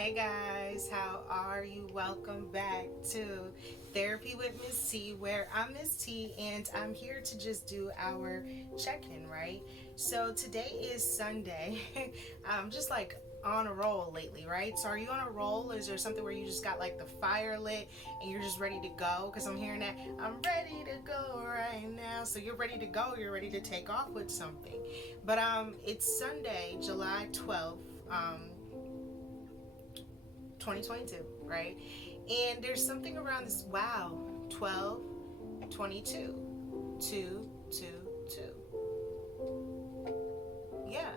Hey guys, how are you? Welcome back to Therapy with Miss T, where I'm Miss T and I'm here to just do our check-in, right? So today is Sunday. I'm just like on a roll lately, right? So are you on a roll? Is there something where you just got like the fire lit and you're just ready to go? Because I'm hearing that I'm ready to go right now. So you're ready to go, you're ready to take off with something. But it's Sunday, July 12th. 2022, right? And there's something around this, wow, 12, 22, 2, 2, 2. Yeah,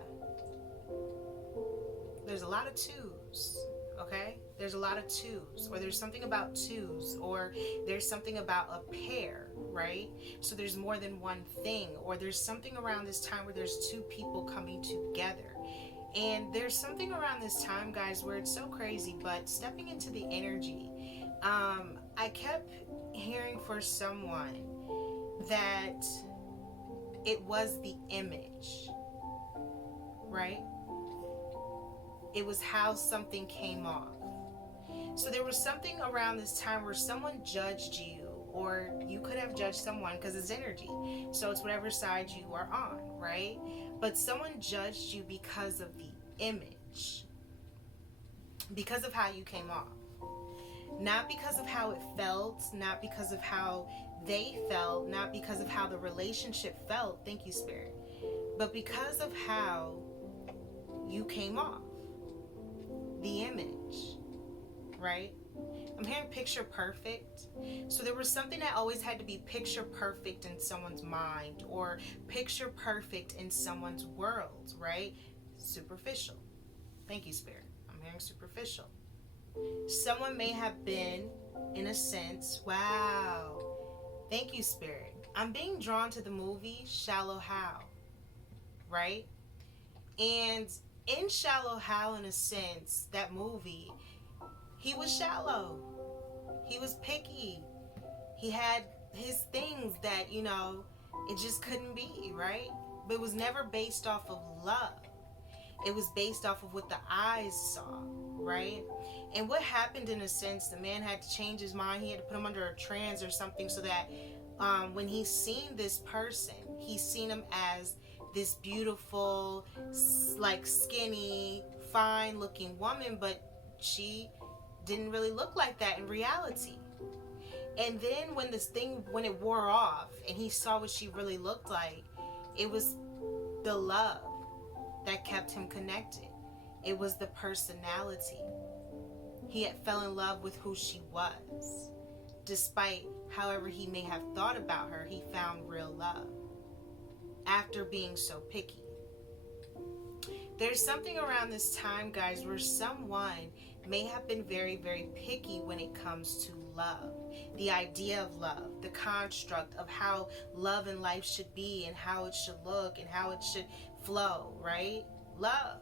there's a lot of twos, okay? There's a lot of twos, or there's something about twos, or there's something about a pair, right? So there's more than one thing, or there's something around this time where there's two people coming together. And there's something around this time, guys, where it's so crazy, but stepping into the energy, I kept hearing for someone that it was the image, right? It was how something came off. So there was something around this time where someone judged you, or you could have judged someone because it's energy. So it's whatever side you are on, right? But someone judged you because of the image, because of how you came off. Not because of how it felt, not because of how they felt, not because of how the relationship felt, thank you, Spirit, but because of how you came off. The image, right? I'm hearing picture perfect. So there was something that always had to be picture perfect in someone's mind, or picture perfect in someone's world, right? Superficial. Thank you, Spirit. I'm hearing superficial. Someone may have been, in a sense, wow. Thank you, Spirit. I'm being drawn to the movie Shallow Hal, right? And in Shallow Hal, in a sense, that movie, he was shallow. He was picky. He had his things that, it just couldn't be, right? But it was never based off of love. It was based off of what the eyes saw, right? And what happened, in a sense, the man had to change his mind. He had to put him under a trance or something, so that when he seen this person, he seen him as this beautiful, like skinny, fine looking woman, but she didn't really look like that in reality. And then when it wore off and he saw what she really looked like, it was the love that kept him connected. It was the personality. He had fell in love with who she was. Despite however he may have thought about her, he found real love after being so picky. There's something around this time, guys, where someone may have been very, very picky when it comes to love. The idea of love, the construct of how love and life should be and how it should look and how it should flow, right? Love.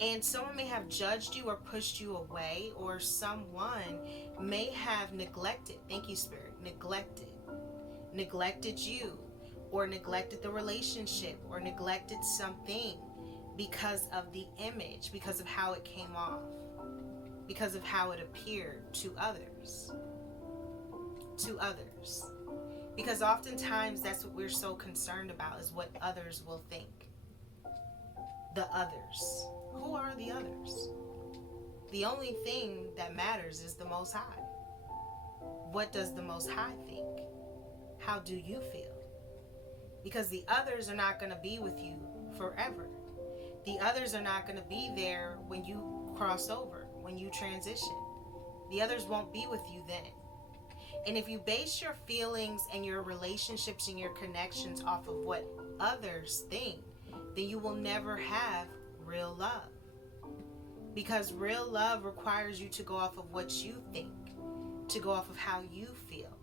And someone may have judged you or pushed you away, or someone may have neglected, thank you, Spirit, neglected you, or neglected the relationship, or neglected something because of the image, because of how it came off, because of how it appeared to others. Because oftentimes that's what we're so concerned about, is what others will think. The others. Who are the others? The only thing that matters is the Most High. What does the Most High think? How do you feel? Because the others are not going to be with you forever. The others are not going to be there when you cross over, when you transition. The others won't be with you then. And if you base your feelings and your relationships and your connections off of what others think, then you will never have real love. Because real love requires you to go off of what you think, to go off of how you feel,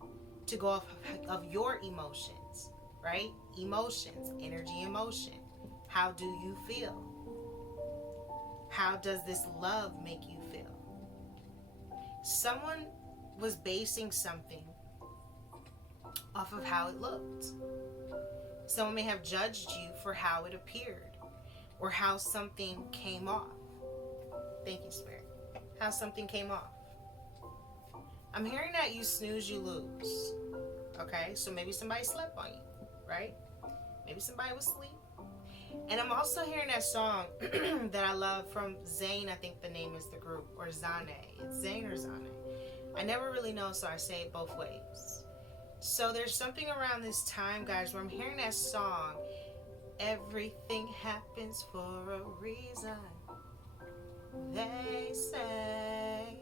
to go off of your emotions, right? Emotions, energy, emotion. How do you feel? How does this love make you feel? Someone was basing something off of how it looked. Someone may have judged you for how it appeared, or how something came off. Thank you, Spirit. how something came off. I'm hearing that you snooze, you lose. Okay, so maybe somebody slept on you, right? Maybe somebody was asleep. And I'm also hearing that song that I love from Zayn. I think the name is the group, or Zane. It's Zayn or Zane. I never really know, so I say it both ways. So there's something around this time, guys, where I'm hearing that song. Everything happens for a reason, they say.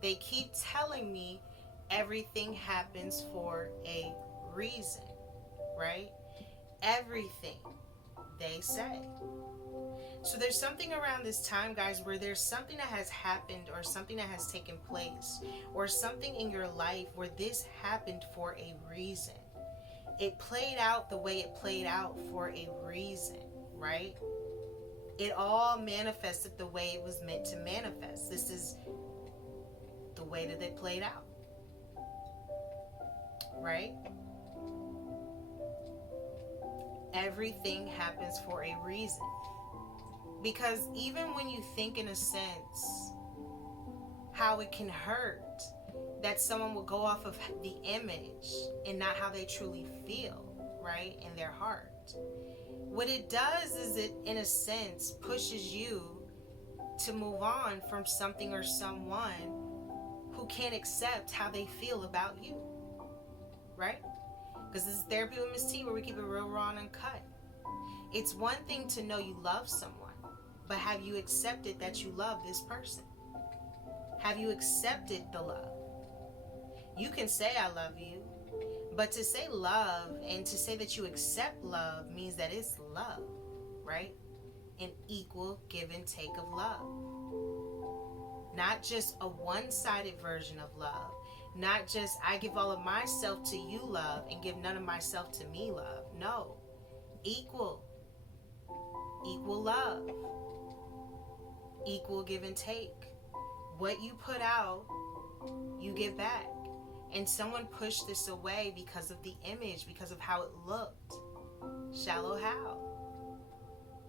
They keep telling me everything happens for a reason, right? Everything, they say. So there's something around this time, guys, where there's something that has happened, or something that has taken place, or something in your life where this happened for a reason. It played out the way it played out for a reason, right? It all manifested the way it was meant to manifest. This is the way that it played out, right? Everything happens for a reason. Because even when you think, in a sense, how it can hurt that someone will go off of the image and not how they truly feel, right, in their heart. What it does is it, in a sense, pushes you to move on from something or someone who can't accept how they feel about you, right? Because this is Therapy with Miss T, where we keep it real, raw, and uncut. It's one thing to know you love someone, but have you accepted that you love this person? Have you accepted the love? You can say I love you, but to say love and to say that you accept love means that it's love, right? An equal give and take of love. Not just a one-sided version of love. Not just I give all of myself to you, love, and give none of myself to me, love. No. Equal. Equal love. Equal give and take. What you put out, you get back. And someone pushed this away because of the image, because of how it looked. Shallow Hal.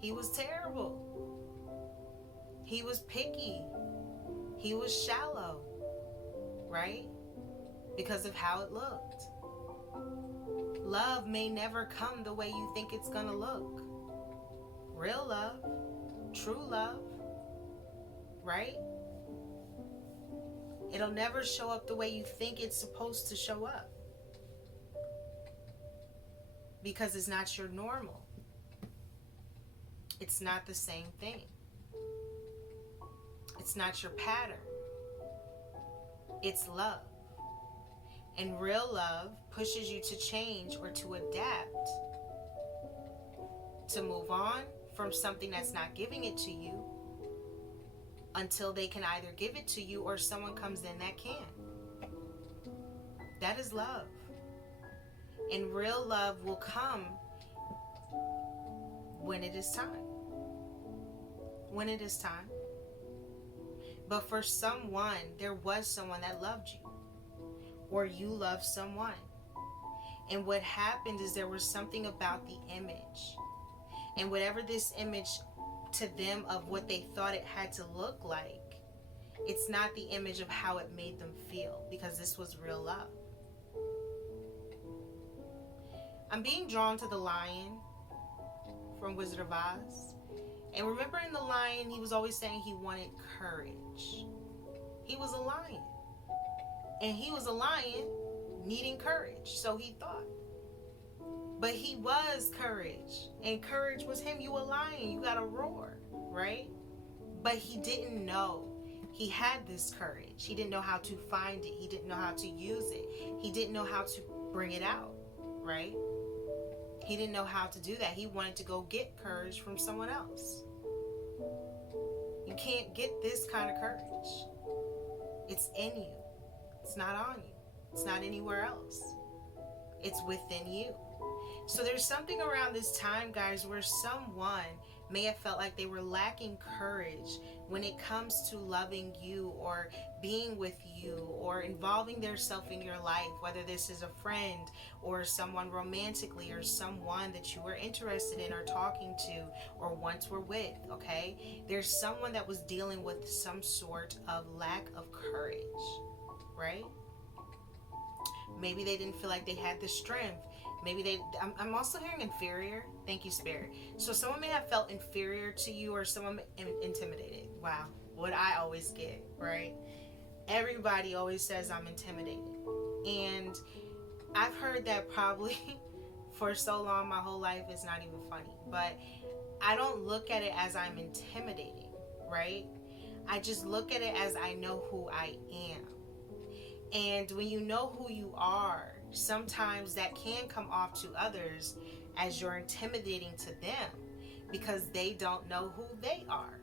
He was terrible. He was picky. He was shallow, right? Because of how it looked. Love may never come the way you think it's gonna look. Real love, true love, right? It'll never show up the way you think it's supposed to show up. Because it's not your normal. It's not the same thing. It's not your pattern. It's love. And real love pushes you to change or to adapt. To move on from something that's not giving it to you, until they can either give it to you or someone comes in that can. That is love. And real love will come when it is time. When it is time. But for someone, there was someone that loved you. Or you loved someone. And what happened is there was something about the image. And whatever this image to them of what they thought it had to look like, it's not the image of how it made them feel, because this was real love. I'm being drawn to the lion from Wizard of Oz. And remember, in the lion, he was always saying he wanted courage. He was a lion. And he was a lion needing courage, so he thought. But he was courage. And courage was him. You a lion. You got to roar, right? But he didn't know he had this courage. He didn't know how to find it. He didn't know how to use it. He didn't know how to bring it out, right? He didn't know how to do that. He wanted to go get courage from someone else. You can't get this kind of courage. It's in you. It's not on you. It's not anywhere else. It's within you. So there's something around this time, guys, where someone may have felt like they were lacking courage when it comes to loving you or being with you or involving their self in your life, whether this is a friend or someone romantically or someone that you were interested in or talking to or once were with, okay? There's someone that was dealing with some sort of lack of courage, right? Maybe they didn't feel like they had the strength. Maybe I'm also hearing inferior. Thank you, Spirit. So someone may have felt inferior to you or someone intimidated. Wow. What I always get, right? Everybody always says I'm intimidated. And I've heard that probably for so long, my whole life. Is not even funny. But I don't look at it as I'm intimidating, right? I just look at it as I know who I am. And when you know who you are, sometimes that can come off to others as you're intimidating to them because they don't know who they are.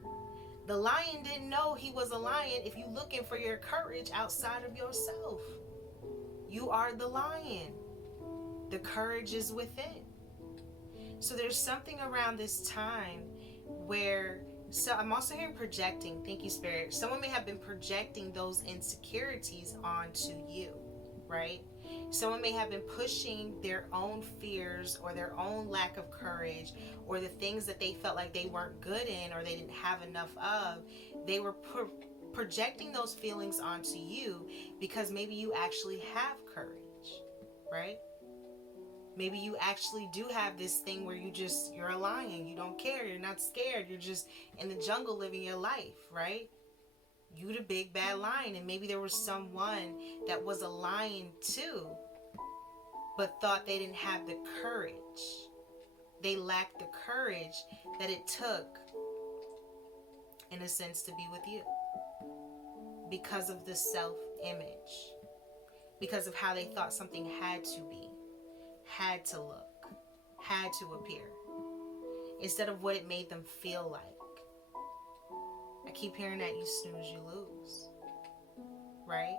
The lion didn't know he was a lion if you're looking for your courage outside of yourself. You are the lion. The courage is within. So there's something around this time where, so I'm also hearing projecting. Thank you, Spirit. Someone may have been projecting those insecurities onto you, right? Someone may have been pushing their own fears or their own lack of courage or the things that they felt like they weren't good in or they didn't have enough of. They were projecting those feelings onto you because maybe you actually have courage, right? Maybe you actually do have this thing where you're a lion. You don't care. You're not scared. You're just in the jungle living your life, right? You the big bad lion. And maybe there was someone that was a lion too, but thought they didn't have the courage. They lacked the courage that it took, in a sense, to be with you. Because of the self-image. Because of how they thought something had to be. Had to look, had to appear, instead of what it made them feel like. I keep hearing that you snooze, you lose, right?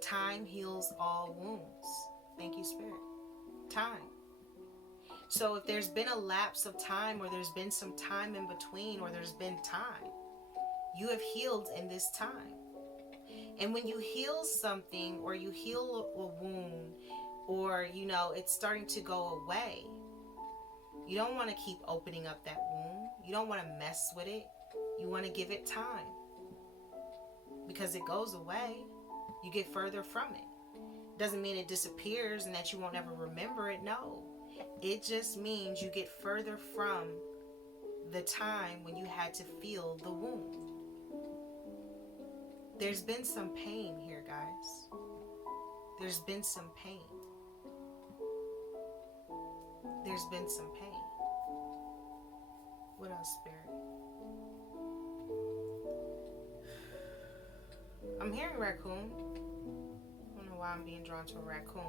Time heals all wounds. Thank you, Spirit. Time. So if there's been a lapse of time, or there's been some time in between, or there's been time, you have healed in this time. And when you heal something, or you heal a wound, or, it's starting to go away, you don't want to keep opening up that wound. You don't want to mess with it. You want to give it time. Because it goes away. You get further from it. Doesn't mean it disappears and that you won't ever remember it. No. It just means you get further from the time when you had to feel the wound. There's been some pain here, guys. There's been some pain. There's been some pain. What else, Spirit? I'm hearing raccoon. I don't know why I'm being drawn to a raccoon.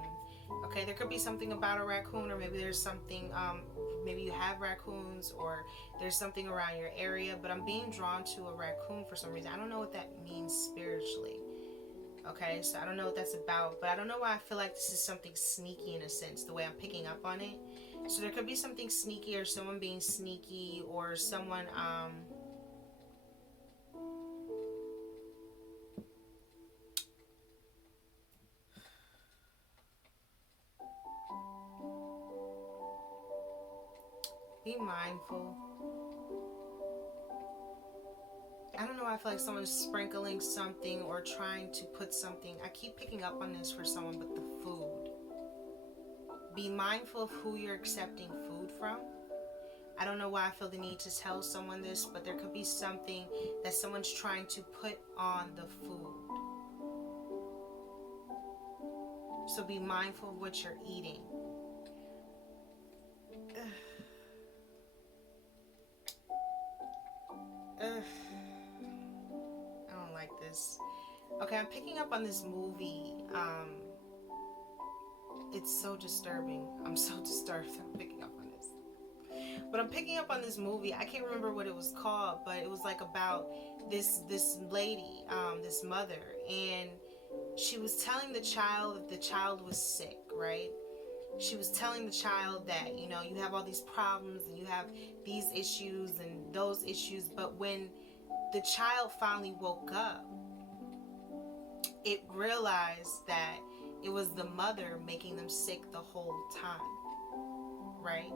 Okay, there could be something about a raccoon, or maybe there's something, maybe you have raccoons, or there's something around your area, but I'm being drawn to a raccoon for some reason. I don't know what that means spiritually. Okay, so I don't know what that's about, but I don't know why I feel like this is something sneaky in a sense, the way I'm picking up on it. So there could be something sneaky, or someone being sneaky, or someone, be mindful. I don't know, I feel like someone's sprinkling something or trying to put something. I keep picking up on this for someone, but the food. Be mindful of who you're accepting food from. I don't know why I feel the need to tell someone this, but there could be something that someone's trying to put on the food. So be mindful of what you're eating. I don't like this. Okay, I'm picking up on this movie. It's so disturbing. I'm so disturbed I'm picking up on this. But I'm picking up on this movie. I can't remember what it was called, but it was like about this lady, this mother, and she was telling the child that the child was sick, right? she was telling the child that, you know, you have all these problems and you have these issues and those issues. But when the child finally woke up, it realized that it was the mother making them sick the whole time, right?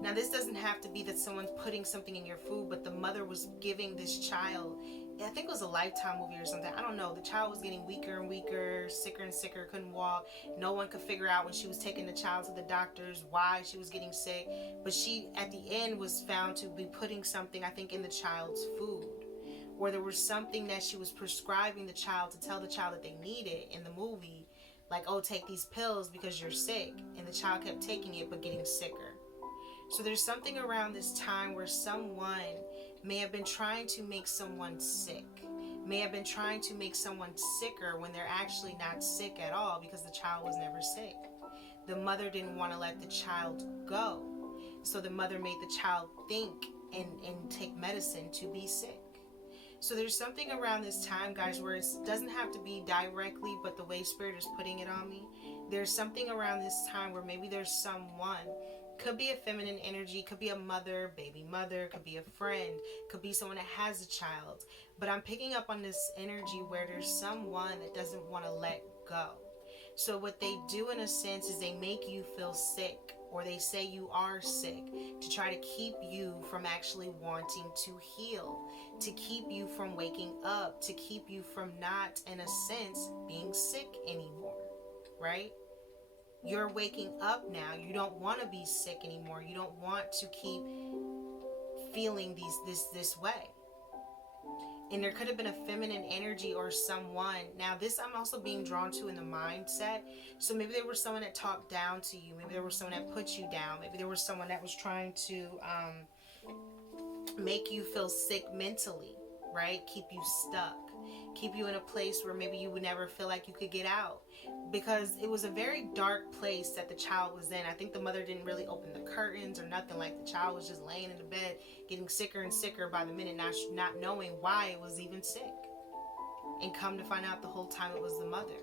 Now, this doesn't have to be that someone's putting something in your food, but the mother was giving this child, I think it was a Lifetime movie or something, I don't know, the child was getting weaker and weaker, sicker and sicker, couldn't walk. No one could figure out when she was taking the child to the doctors why she was getting sick. But she, at the end, was found to be putting something, I think, in the child's food. Or there was something that she was prescribing the child to tell the child that they needed in the movie. Like, oh, take these pills because you're sick. And the child kept taking it but getting sicker. So there's something around this time where someone may have been trying to make someone sick. May have been trying to make someone sicker when they're actually not sick at all, because the child was never sick. The mother didn't want to let the child go. So the mother made the child think and take medicine to be sick. So there's something around this time, guys, where it doesn't have to be directly, but the way Spirit is putting it on me, there's something around this time where maybe there's someone, could be a feminine energy, could be a mother, baby mother, could be a friend, could be someone that has a child. But I'm picking up on this energy where there's someone that doesn't want to let go. So what they do, in a sense, is they make you feel sick, or they say you are sick, to try to keep you from actually wanting to heal, to keep you from waking up, to keep you from not, in a sense, being sick anymore, right? You're waking up now. You don't want to be sick anymore. You don't want to keep feeling this way. And there could have been a feminine energy or someone. Now, this I'm also being drawn to in the mindset. So maybe there was someone that talked down to you. Maybe there was someone that put you down. Maybe there was someone that was trying to make you feel sick mentally, right? Keep you stuck. Keep you in a place where maybe you would never feel like you could get out. Because it was a very dark place that the child was in. I think the mother didn't really open the curtains or nothing. Like, the child was just laying in the bed, getting sicker and sicker by the minute, not knowing why it was even sick. And come to find out the whole time it was the mother.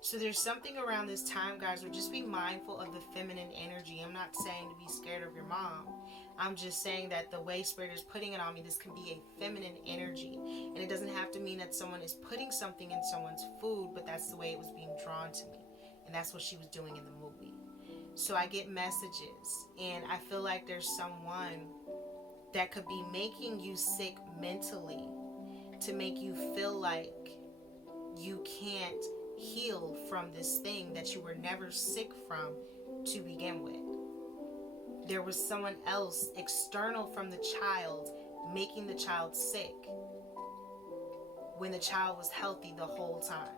So there's something around this time, guys, where just be mindful of the feminine energy. I'm not saying to be scared of your mom. I'm just saying that the way Spirit is putting it on me, this can be a feminine energy. And it doesn't have to mean that someone is putting something in someone's food, but that's the way it was being drawn to me. And that's what she was doing in the movie. So I get messages, and I feel like there's someone that could be making you sick mentally, to make you feel like you can't heal from this thing that you were never sick from to begin with. There was someone else external from the child making the child sick when the child was healthy the whole time.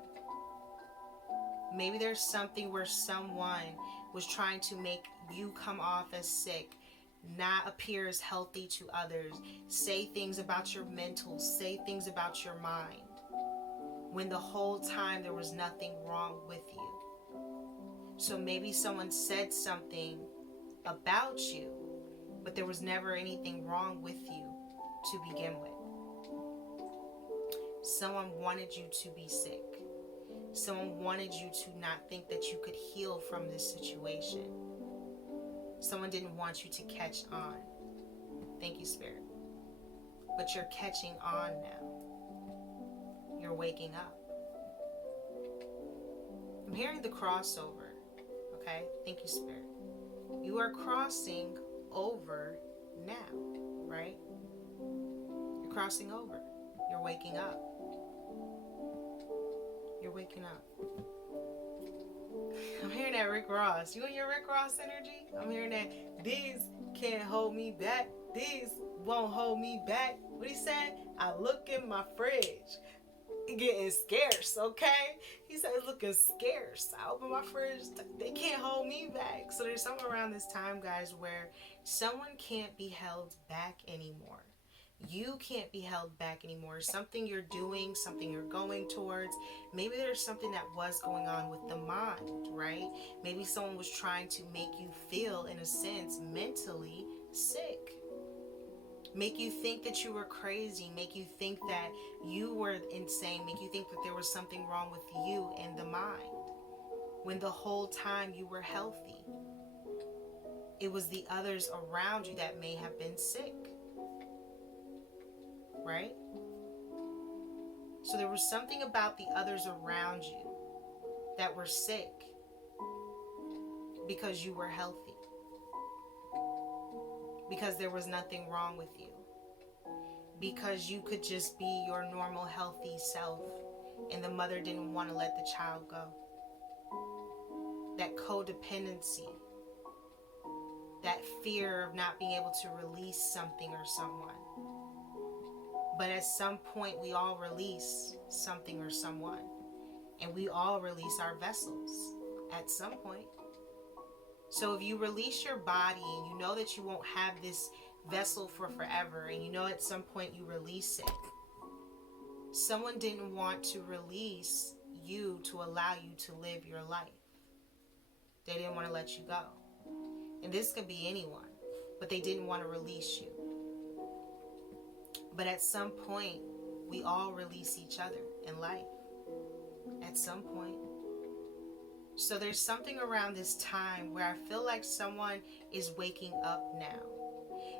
Maybe there's something where someone was trying to make you come off as sick, not appear as healthy to others, say things about your mental, say things about your mind, when the whole time there was nothing wrong with you. So maybe someone said something about you, but there was never anything wrong with you to begin with. Someone wanted you to be sick. Someone wanted you to not think that you could heal from this situation. Someone didn't want you to catch on. Thank you, Spirit. But you're catching on now. You're waking up. I'm hearing the crossover. Okay? Thank you, Spirit. You are crossing over now, right? You're crossing over. You're waking up. You're waking up. I'm hearing that Rick Ross. You and your Rick Ross energy? I'm hearing that these can't hold me back. These won't hold me back. What he said? I look in my fridge. Getting scarce, okay? He said it's looking scarce. I open my fridge, they can't hold me back. So there's something around this time, guys, where someone can't be held back anymore. You can't be held back anymore. Something you're doing, something you're going towards. Maybe there's something that was going on with the mind, right? Maybe someone was trying to make you feel, in a sense, mentally sick. Make you think that you were crazy, make you think that you were insane, make you think that there was something wrong with you in the mind. when the whole time you were healthy. It was the others around you that may have been sick, right? So there was something about the others around you that were sick because you were healthy, because there was nothing wrong with you, because you could just be your normal healthy self, and the mother didn't want to let the child go. That codependency, that fear of not being able to release something or someone. But at some point, we all release something or someone, and we all release our vessels at some point. So if you release your body and you know that you won't have this vessel for forever, and you know at some point you release it, someone didn't want to release you to allow you to live your life. They didn't want to let you go. And this could be anyone, but they didn't want to release you. But at some point, we all release each other in life. At some point. So there's something around this time where I feel like someone is waking up now.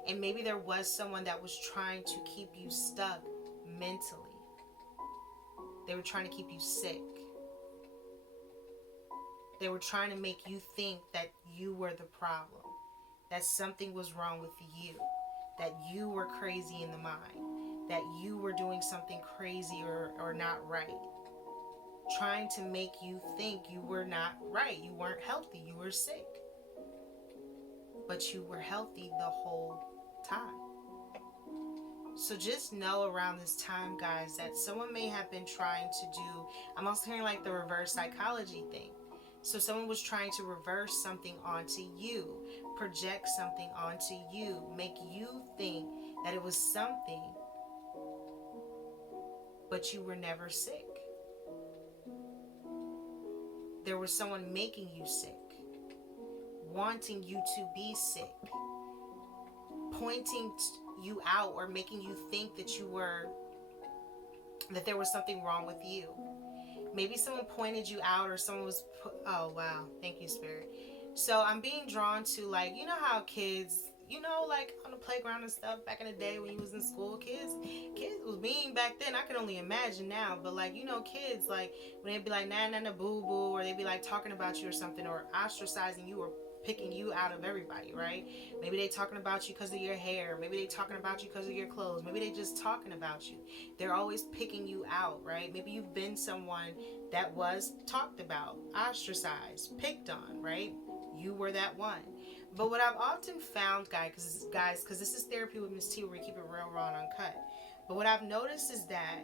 And maybe there was someone that was trying to keep you stuck mentally. They were trying to keep you sick. They were trying to make you think that you were the problem, that something was wrong with you, that you were crazy in the mind, that you were doing something crazy or not right. Trying to make you think you were not right, you weren't healthy, you were sick. But you were healthy the whole time. So just know around this time, guys, that someone may have been trying to do, I'm also hearing like the reverse psychology thing. So someone was trying to reverse something onto you, project something onto you, make you think that it was something, but you were never sick. There was someone making you sick, wanting you to be sick, pointing you out or making you think that that there was something wrong with you. Maybe someone pointed you out, or someone was, oh wow, thank you, Spirit. So I'm being drawn to, like, you know how kids, you know, like on the playground and stuff back in the day when you was in school, kids was mean back then. I can only imagine now, but like, you know, kids, like when they'd be like, nah, nah, nah, boo, boo, or they'd be like talking about you or something, or ostracizing you, or picking you out of everybody, right? Maybe they talking about you because of your hair. Maybe they talking about you because of your clothes. Maybe they just talking about you. They're always picking you out, right? Maybe you've been someone that was talked about, ostracized, picked on, right? You were that one. But what I've often found, guys, because this is Therapy with Miss T, where we keep it real, raw, and uncut. But what I've noticed is that,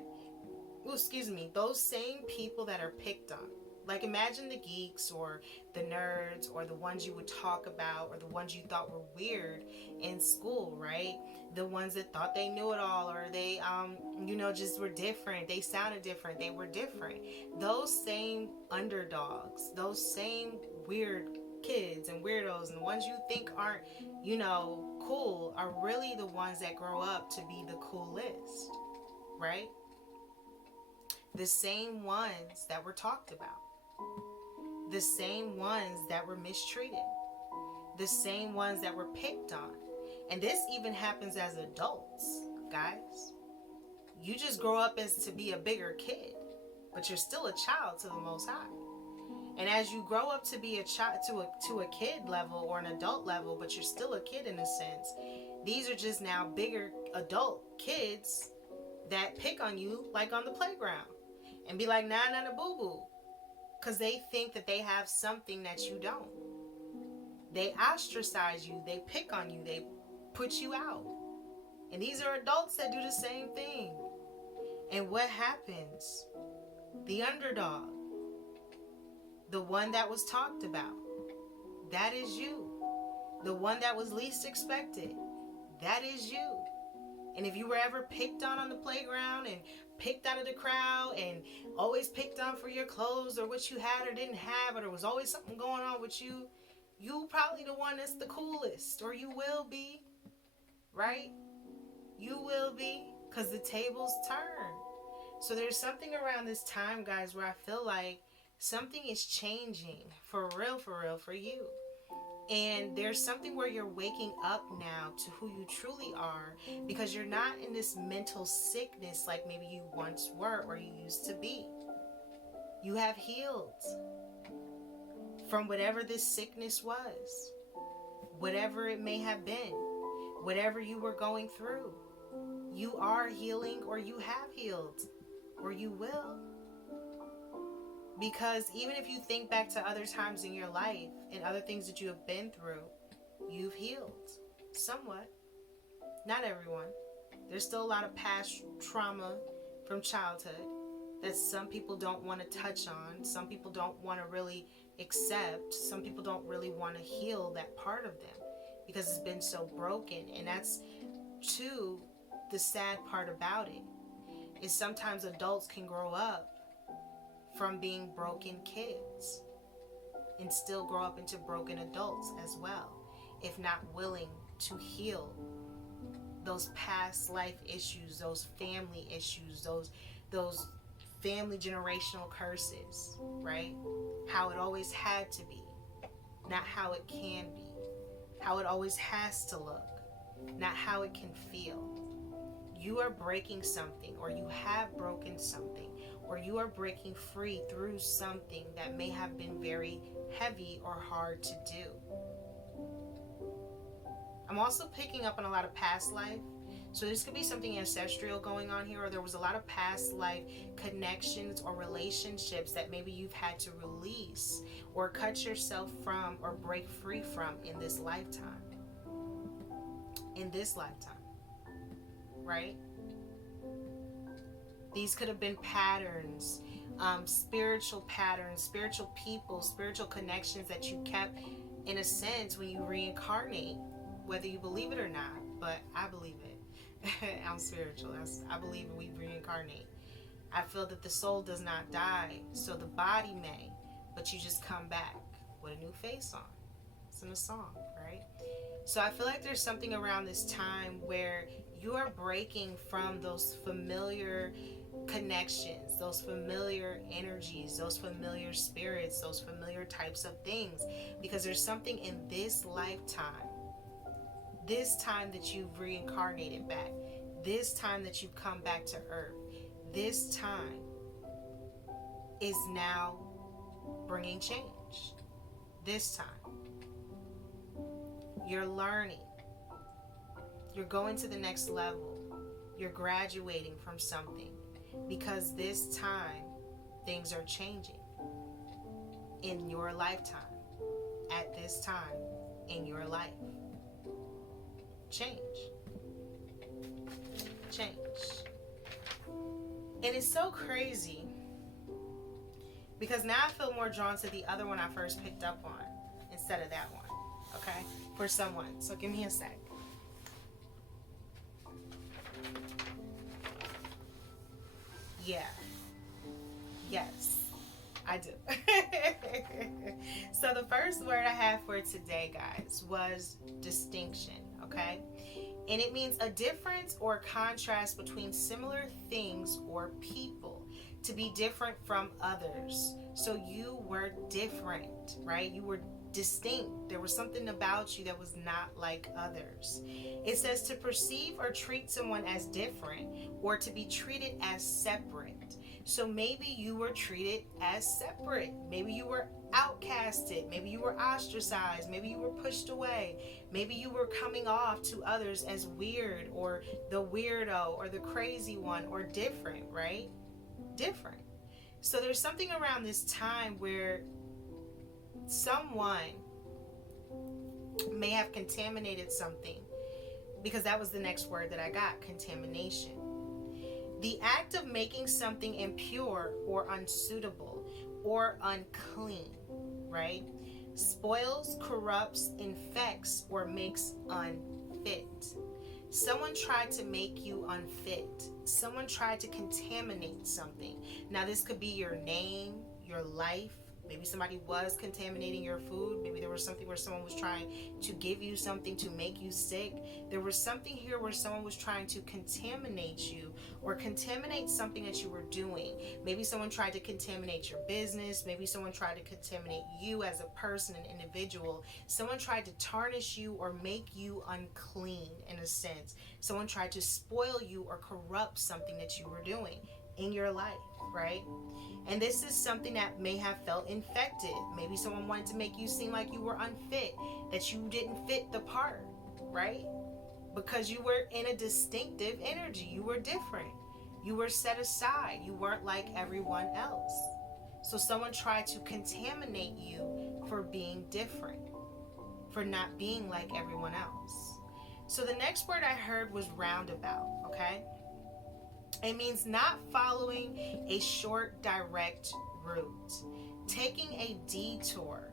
those same people that are picked on, like imagine the geeks or the nerds or the ones you would talk about or the ones you thought were weird in school, right? The ones that thought they knew it all, or they, just were different. They sounded different. They were different. Those same underdogs, those same weird kids and weirdos, and the ones you think aren't, cool, are really the ones that grow up to be the coolest, right? The same ones that were talked about. The same ones that were mistreated. The same ones that were picked on. And this even happens as adults, guys. You just grow up as to be a bigger kid, but you're still a child to the Most High. And as you grow up to be a child to a kid level or an adult level, but you're still a kid in a sense, these are just now bigger adult kids that pick on you like on the playground and be like, nah, nah, nah, boo boo. Because they think that they have something that you don't. They ostracize you. They pick on you. They put you out. And these are adults that do the same thing. And what happens? The underdog, the one that was talked about, that is you. The one that was least expected, that is you. And if you were ever picked on the playground and picked out of the crowd and always picked on for your clothes or what you had or didn't have, or there was always something going on with you, you probably the one that's the coolest, or you will be, right? You will be, because the tables turn. So there's something around this time, guys, where I feel like Something is changing for real, for you. And there's something where you're waking up now to who you truly are, because you're not in this mental sickness like maybe you once were or you used to be. You have healed from whatever this sickness was, whatever it may have been, whatever you were going through. You are healing, or you have healed, or you will. Because even if you think back to other times in your life and other things that you have been through, you've healed somewhat. Not everyone. There's still a lot of past trauma from childhood that some people don't want to touch on. Some people don't want to really accept. Some people don't really want to heal that part of them because it's been so broken. And that's, too, the sad part about it, is sometimes adults can grow up from being broken kids and still grow up into broken adults as well, if not willing to heal those past life issues, those family issues, those family generational curses, right? How it always had to be, not how it can be. How it always has to look, not how it can feel. You are breaking something, or you have broken something, or you are breaking free through something that may have been very heavy or hard to do. I'm also picking up on a lot of past life. So this could be something ancestral going on here, or there was a lot of past life connections or relationships that maybe you've had to release or cut yourself from or break free from in this lifetime. In this lifetime, right? These could have been patterns, spiritual patterns, spiritual people, spiritual connections that you kept, in a sense, when you reincarnate, whether you believe it or not, but I believe it. I'm spiritual. I believe we reincarnate. I feel that the soul does not die, so the body may, but you just come back with a new face on. It's in a song, right? So I feel like there's something around this time where you are breaking from those familiar connections, those familiar energies, those familiar spirits, those familiar types of things, because there's something in this lifetime, this time that you've reincarnated back, this time that you've come back to earth, this time is now bringing change. This time you're learning, you're going to the next level, you're graduating from something, because this time things are changing in your lifetime, at this time in your life. Change. And it's so crazy because now I feel more drawn to the other one I first picked up on instead of that one, okay? For someone. So give me a sec. Yeah. Yes, I do. So the first word I have for today, guys, was distinction, okay? And it means a difference or contrast between similar things or people, to be different from others. So you were different, right? You were distinct. There was something about you that was not like others. It says to perceive or treat someone as different, or to be treated as separate. So maybe you were treated as separate. Maybe you were outcasted. Maybe you were ostracized. Maybe you were pushed away. Maybe you were coming off to others as weird, or the weirdo, or the crazy one, or different, right? Different. So there's something around this time where someone may have contaminated something, because that was the next word that I got, contamination. The act of making something impure or unsuitable or unclean, right? Spoils, corrupts, infects, or makes unfit. Someone tried to make you unfit. Someone tried to contaminate something. Now, this could be your name, your life, Maybe somebody was contaminating your food. Maybe there was something where someone was trying to give you something to make you sick. There was something here where someone was trying to contaminate you or contaminate something that you were doing. Maybe someone tried to contaminate your business. Maybe someone tried to contaminate you as a person, an individual. Someone tried to tarnish you or make you unclean in a sense. Someone tried to spoil you or corrupt something that you were doing in your life, right? And this is something that may have felt infected. Maybe someone wanted to make you seem like you were unfit, that you didn't fit the part, right? Because you were in a distinctive energy. You were different. You were set aside. You weren't like everyone else. So someone tried to contaminate you for being different, for not being like everyone else. So the next word I heard was roundabout, okay? It means not following a short, direct route, taking a detour,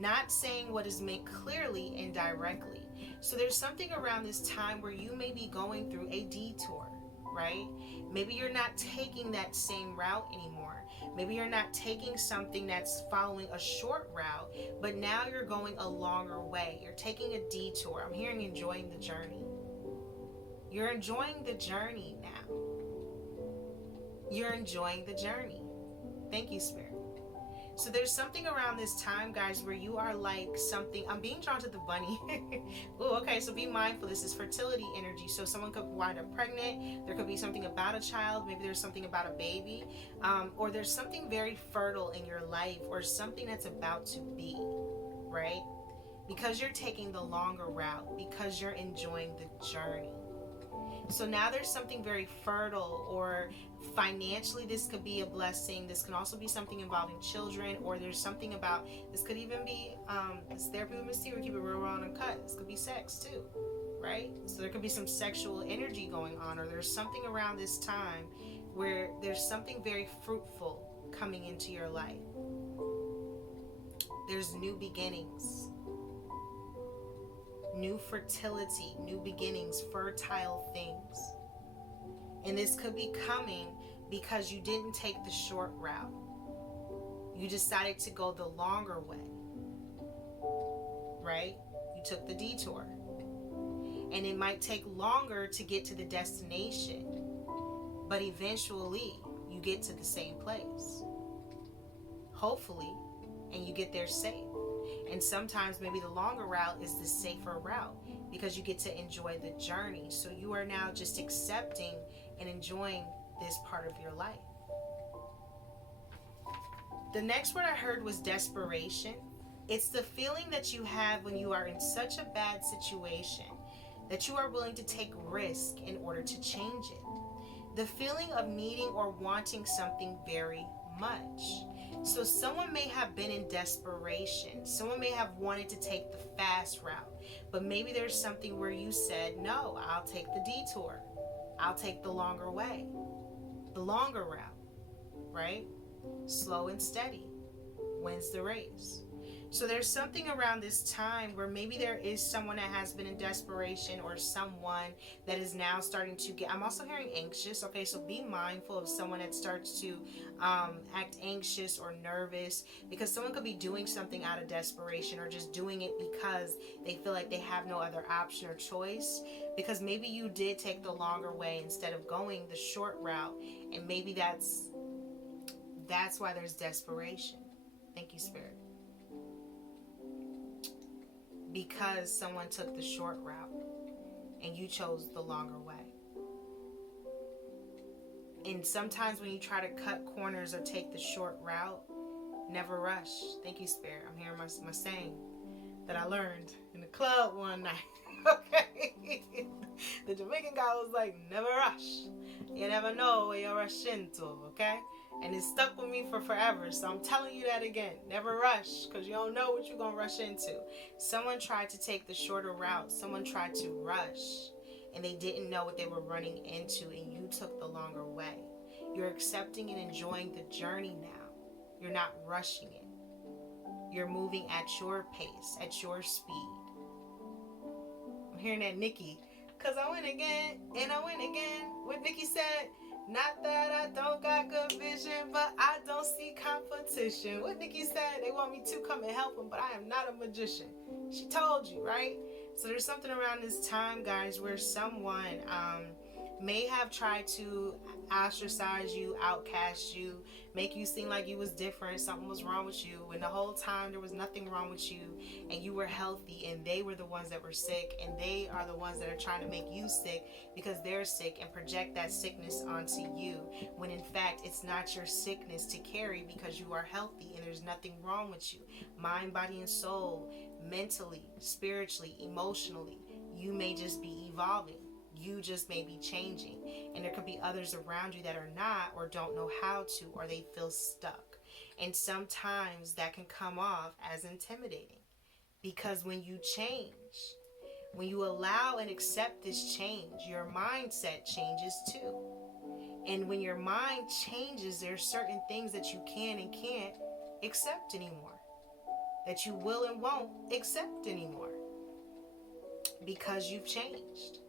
not saying what is meant clearly and directly. So there's something around this time where you may be going through a detour, right? Maybe you're not taking that same route anymore. Maybe you're not taking something that's following a short route, but now you're going a longer way. You're taking a detour. I'm hearing enjoying the journey. You're enjoying the journey now. You're enjoying the journey. Thank you, Spirit. So there's something around this time, guys, where you are like something. I'm being drawn to the bunny. Oh, okay. So be mindful. This is fertility energy. So someone could wind up pregnant. There could be something about a child. Maybe there's something about a baby. Or there's something very fertile in your life or something that's about to be, right? Because you're taking the longer route, because you're enjoying the journey. So now there's something very fertile, or financially this could be a blessing. This can also be something involving children, or there's something about, this could even be this therapy with misstee. We keep it real, raw, and uncut. This could be sex too, right? So there could be some sexual energy going on, or there's something around this time where there's something very fruitful coming into your life. There's new beginnings, new fertility, new beginnings, fertile things. And this could be coming because you didn't take the short route. You decided to go the longer way, right? You took the detour. And it might take longer to get to the destination, but eventually you get to the same place. Hopefully, and you get there safe. And sometimes maybe the longer route is the safer route because you get to enjoy the journey. So you are now just accepting and enjoying this part of your life. The next word I heard was desperation. It's the feeling that you have when you are in such a bad situation that you are willing to take risk in order to change it. The feeling of needing or wanting something very much. So someone may have been in desperation. Someone may have wanted to take the fast route. But maybe there's something where you said, no, I'll take the detour. I'll take the longer way. The longer route, right? Slow and steady wins the race. So there's something around this time where maybe there is someone that has been in desperation, or someone that is now starting to get, I'm also hearing anxious. Okay, so be mindful of someone that starts to act anxious or nervous, because someone could be doing something out of desperation, or just doing it because they feel like they have no other option or choice, because maybe you did take the longer way instead of going the short route, and maybe that's why there's desperation. Thank you, Spirit. Because someone took the short route and you chose the longer way. And sometimes when you try to cut corners or take the short route, never rush. Thank you, Spirit. I'm hearing my saying that I learned in the club one night. Okay. The Jamaican guy was like, never rush. You never know where you're rushing to, okay? And it stuck with me for forever. So I'm telling you that again. Never rush, because you don't know what you're going to rush into. Someone tried to take the shorter route. Someone tried to rush, and they didn't know what they were running into, and you took the longer way. You're accepting and enjoying the journey now. You're not rushing it. You're moving at your pace, at your speed. I'm hearing that Nikki, because I win again, and I win again. What Nikki said, Not that I don't got good vision, but I don't see competition. What Nikki said, they want me to come and help them, but I am not a magician. She told you, right? So there's something around this time, guys, where someone may have tried to ostracize you, outcast you, make you seem like you was different, something was wrong with you, when the whole time there was nothing wrong with you, and you were healthy, and they were the ones that were sick, and they are the ones that are trying to make you sick because they're sick and project that sickness onto you, when in fact it's not your sickness to carry because you are healthy and there's nothing wrong with you. Mind, body, and soul, mentally, spiritually, emotionally, you may just be evolving. You just may be changing, and there could be others around you that are not, or don't know how to, or they feel stuck. And sometimes that can come off as intimidating, because when you change, when you allow and accept this change, your mindset changes too. And when your mind changes, there are certain things that you can and can't accept anymore, that you will and won't accept anymore, because you've changed.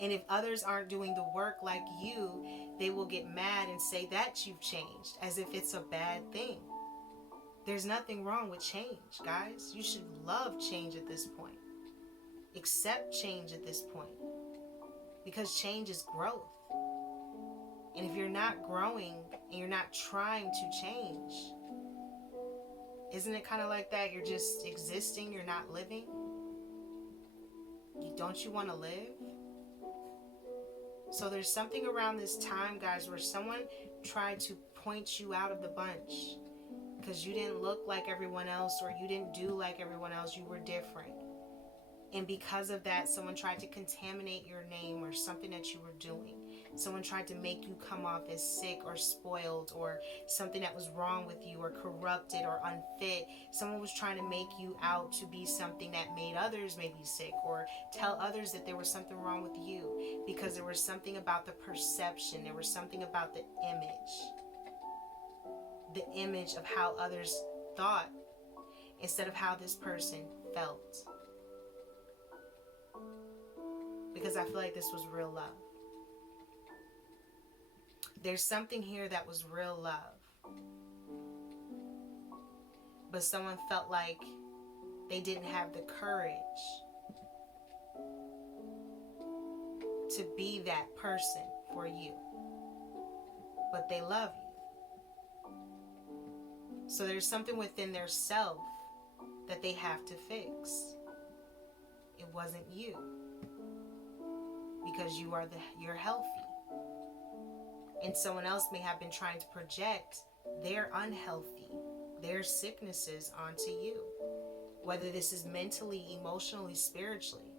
And if others aren't doing the work like you, they will get mad and say that you've changed, as if it's a bad thing. There's nothing wrong with change, guys. You should love change at this point. Accept change at this point, because change is growth. And if you're not growing and you're not trying to change, isn't it kind of like that? You're just existing, you're not living. Don't you want to live? So there's something around this time, guys, where someone tried to point you out of the bunch because you didn't look like everyone else, or you didn't do like everyone else. You were different. And because of that, someone tried to contaminate your name or something that you were doing. Someone tried to make you come off as sick or spoiled, or something that was wrong with you, or corrupted or unfit. Someone was trying to make you out to be something that made others maybe sick, or tell others that there was something wrong with you, because there was something about the perception. There was something about the image of how others thought instead of how this person felt. Because I feel like this was real love. There's something here that was real love. But someone felt like they didn't have the courage to be that person for you. But they love you. So there's something within their self that they have to fix. It wasn't you. Because you're healthy. And someone else may have been trying to project their unhealthy, their sicknesses onto you. Whether this is mentally, emotionally, spiritually.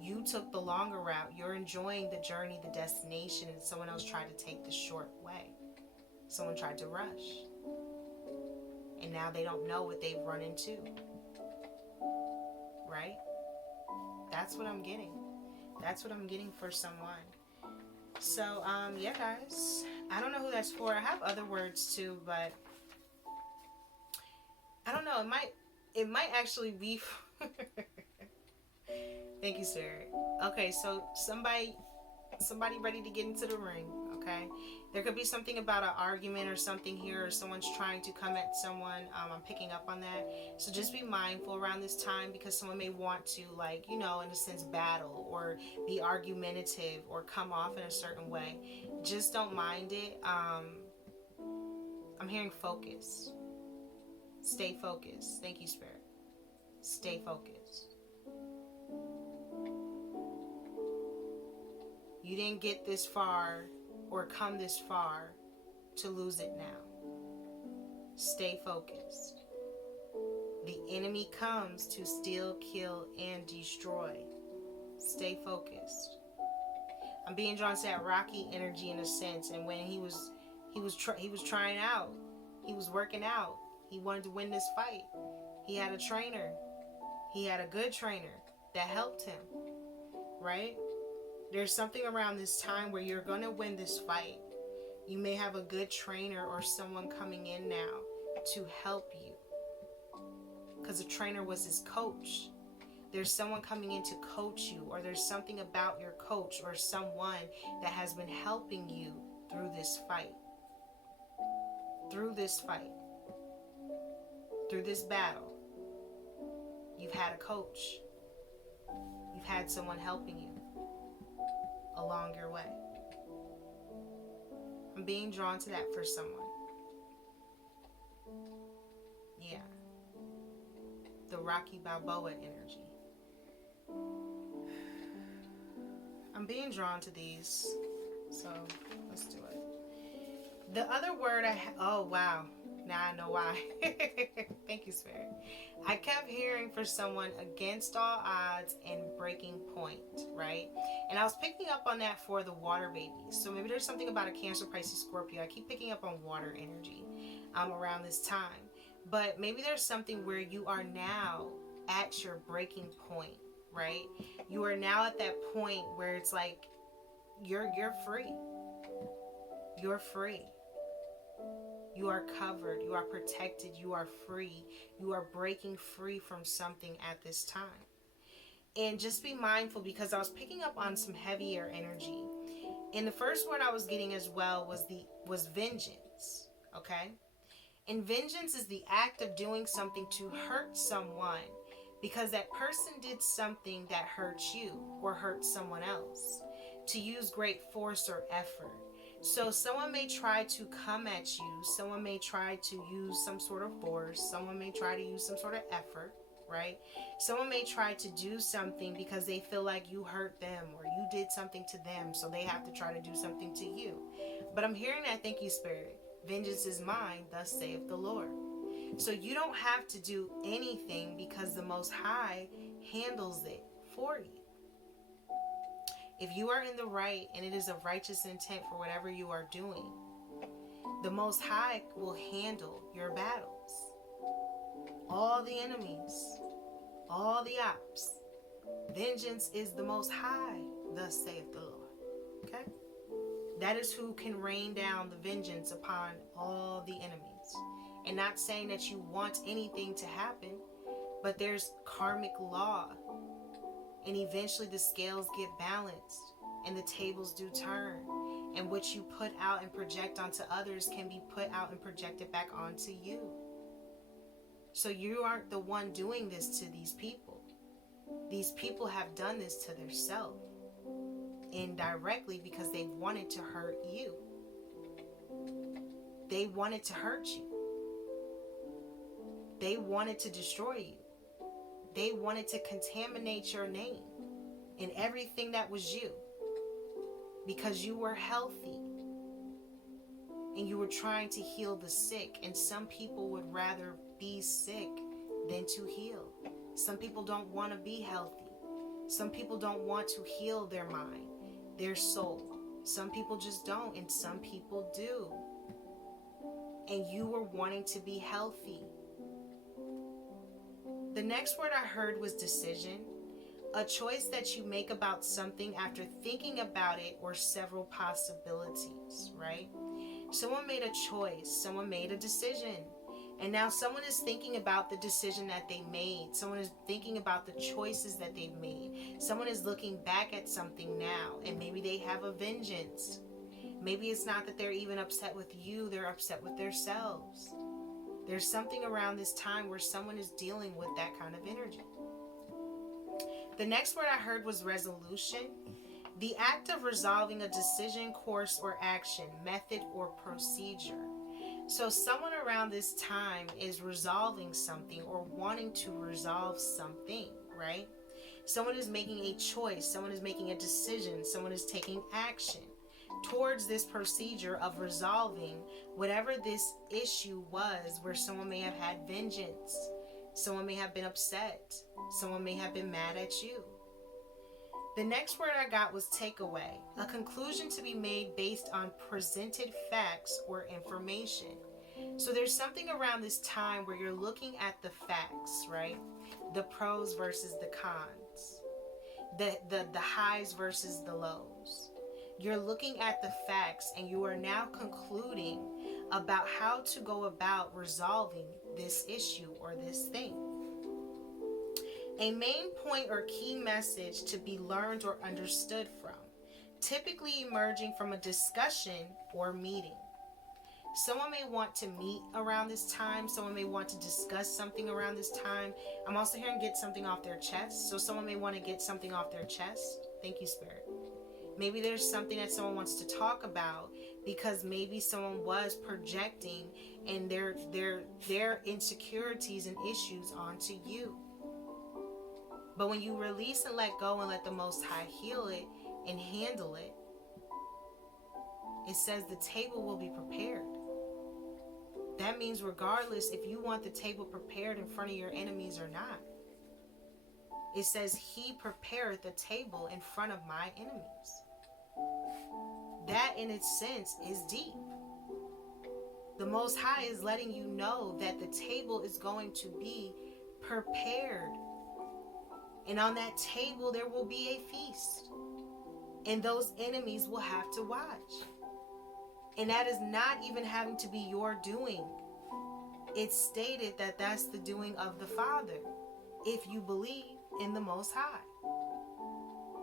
You took the longer route. You're enjoying the journey, the destination, and someone else tried to take the short way. Someone tried to rush. And now they don't know what they've run into. Right? That's what I'm getting. That's what I'm getting for someone. So, yeah, guys. I don't know who that's for. I have other words too, but I don't know. It might actually be. Thank you, Spirit. Okay, so somebody ready to get into the ring. Okay, there could be something about an argument or something here, or someone's trying to come at someone. I'm picking up on that. So just be mindful around this time, because someone may want to, like, in a sense, battle or be argumentative or come off in a certain way. Just don't mind it. I'm hearing focus. Stay focused. Thank you, Spirit. Stay focused. You didn't get this far or come this far to lose it now. Stay focused. The enemy comes to steal, kill, and destroy. Stay focused. I'm being drawn to that Rocky energy in a sense, and when he was trying out, he was working out. He wanted to win this fight. He had a trainer. He had a good trainer that helped him, right? There's something around this time where you're going to win this fight. You may have a good trainer or someone coming in now to help you, because the trainer was his coach. There's someone coming in to coach you, or there's something about your coach or someone that has been helping you through this fight. Through this fight. Through this battle. You've had a coach. You've had someone helping you along your way. I'm being drawn to that for someone. Yeah. The Rocky Balboa energy. I'm being drawn to these. So let's do it. The other word oh wow. Now I know why. Thank you, Spirit. I kept hearing for someone against all odds and breaking point, right? And I was picking up on that for the water babies. So maybe there's something about a Cancer, Pisces, Scorpio. I keep picking up on water energy around this time. But maybe there's something where you are now at your breaking point, right? You are now at that point where it's like you're free. You're free. You are covered. You are protected. You are free. You are breaking free from something at this time. And just be mindful, because I was picking up on some heavier energy. And the first word I was getting as well was vengeance. Okay? And vengeance is the act of doing something to hurt someone because that person did something that hurt you or hurt someone else. To use great force or effort. So someone may try to come at you. Someone may try to use some sort of force. Someone may try to use some sort of effort, right? Someone may try to do something because they feel like you hurt them or you did something to them, so they have to try to do something to you. But I'm hearing that, thank you, Spirit. Vengeance is mine, thus saith the Lord. So you don't have to do anything because the Most High handles it for you. If you are in the right and it is of righteous intent for whatever you are doing, the Most High will handle your battles. All the enemies, all the ops. Vengeance is the Most High, thus saith the Lord. Okay? That is who can rain down the vengeance upon all the enemies. And not saying that you want anything to happen, but there's karmic law. And eventually the scales get balanced and the tables do turn. And what you put out and project onto others can be put out and projected back onto you. So you aren't the one doing this to these people. These people have done this to themselves indirectly because they wanted to hurt you. They wanted to hurt you. They wanted to destroy you. They wanted to contaminate your name and everything that was you because you were healthy and you were trying to heal the sick. And some people would rather be sick than to heal. Some people don't want to be healthy. Some people don't want to heal their mind, their soul. Some people just don't, and some people do. And you were wanting to be healthy. The next word I heard was decision. A choice that you make about something after thinking about it or several possibilities, right? Someone made a choice. Someone made a decision. And now someone is thinking about the decision that they made. Someone is thinking about the choices that they've made. Someone is looking back at something now, and maybe they have a vengeance. Maybe it's not that they're even upset with you. They're upset with themselves. There's something around this time where someone is dealing with that kind of energy. The next word I heard was resolution. The act of resolving a decision, course, or action, method, or procedure. So someone around this time is resolving something or wanting to resolve something, right? Someone is making a choice. Someone is making a decision. Someone is taking action towards this procedure of resolving whatever this issue was, where someone may have had vengeance. Someone may have been upset. Someone may have been mad at you. The next word I got was takeaway, a conclusion to be made based on presented facts or information. So there's something around this time where you're looking at the facts, right? The pros versus the cons, the highs versus the lows. You're looking at the facts and you are now concluding about how to go about resolving this issue or this thing. A main point or key message to be learned or understood from, typically emerging from a discussion or meeting. Someone may want to meet around this time. Someone may want to discuss something around this time. I'm also hearing get something off their chest. So someone may want to get something off their chest. Thank you, Spirit. Maybe there's something that someone wants to talk about because maybe someone was projecting and their insecurities and issues onto you. But when you release and let go and let the Most High heal it and handle it, it says the table will be prepared. That means regardless if you want the table prepared in front of your enemies or not, it says He prepared the table in front of my enemies. That in its sense is deep. The Most High is letting you know that the table is going to be prepared. And on that table there will be a feast. And those enemies will have to watch. And that is not even having to be your doing. It's stated that that's the doing of the Father, if you believe in the Most High.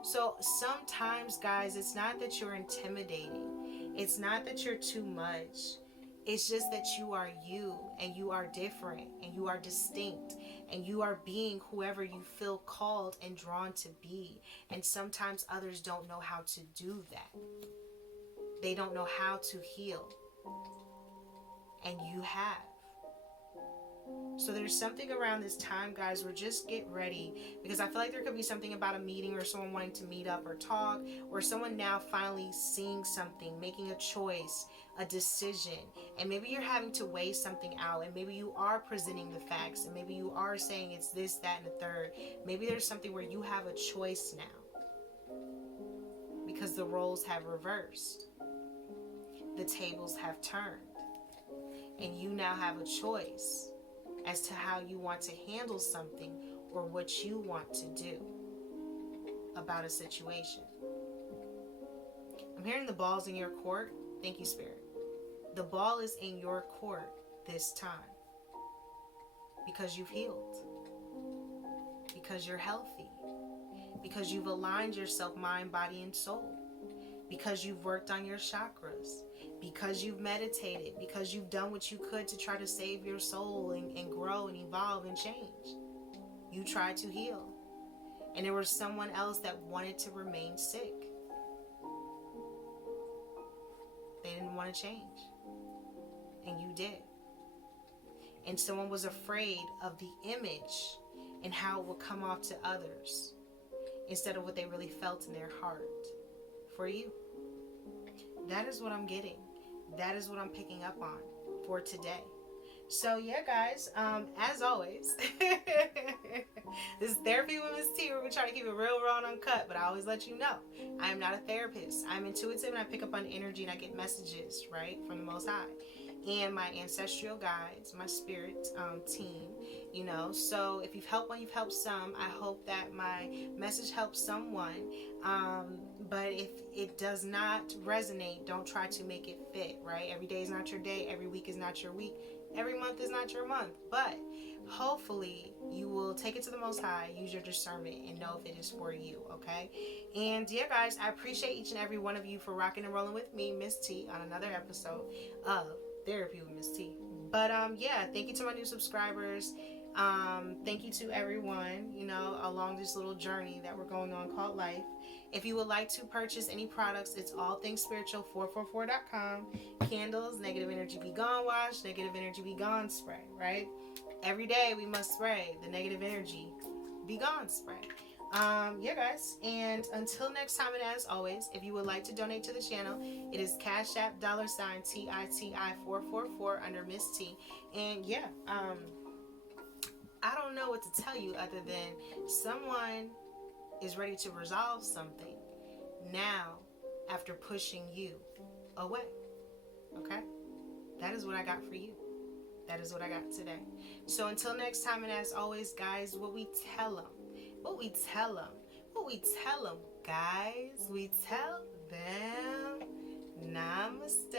So sometimes, guys, it's not that you're intimidating. It's not that you're too much. It's just that you are you, and you are different, and you are distinct, and you are being whoever you feel called and drawn to be. And sometimes others don't know how to do that. They don't know how to heal. And you have. So there's something around this time, guys, where just get ready, because I feel like there could be something about a meeting or someone wanting to meet up or talk, or someone now finally seeing something, making a choice, a decision, and maybe you're having to weigh something out, and maybe you are presenting the facts, and maybe you are saying it's this, that, and the third. Maybe there's something where you have a choice now, because the roles have reversed. The tables have turned, and you now have a choice as to how you want to handle something or what you want to do about a situation. I'm hearing the ball's in your court. Thank you, Spirit. The ball is in your court this time because you've healed, because you're healthy, because you've aligned yourself, mind, body, and soul, because you've worked on your chakras, because you've meditated, because you've done what you could to try to save your soul and grow and evolve and change. You tried to heal. And there was someone else that wanted to remain sick. They didn't want to change. And you did. And someone was afraid of the image and how it would come off to others instead of what they really felt in their heart for you. That is what I'm getting. That is what I'm picking up on for today. So yeah, guys, as always, this is Therapy with Miss T, where we try to keep it real, raw, and uncut, but I always let you know, I am not a therapist. I'm intuitive, and I pick up on energy, and I get messages, right, from the Most High. And my ancestral guides, my spirit team, you know. So if you've helped one, you've helped some. I hope that my message helps someone. But if it does not resonate, don't try to make it fit, right? Every day is not your day. Every week is not your week. Every month is not your month. But hopefully you will take it to the Most High, use your discernment, and know if it is for you, okay? And yeah, guys, I appreciate each and every one of you for rocking and rolling with me, Miss T, on another episode of Therapy with Miss T. But yeah, thank you to my new subscribers. Thank you to everyone, you know, along this little journey that we're going on called life. If you would like to purchase any products, it's allthingspiritual444.com. Candles, negative energy be gone wash, negative energy be gone spray, right? Every day we must spray the negative energy be gone spray. Yeah, guys, and until next time, and as always, if you would like to donate to the channel, it is Cash App $TITI444 under Miss T. And yeah, I don't know what to tell you other than someone is ready to resolve something now after pushing you away. Okay? That is what I got for you. That is what I got today. So until next time, and as always, guys, what we tell them, guys, we tell them, namaste.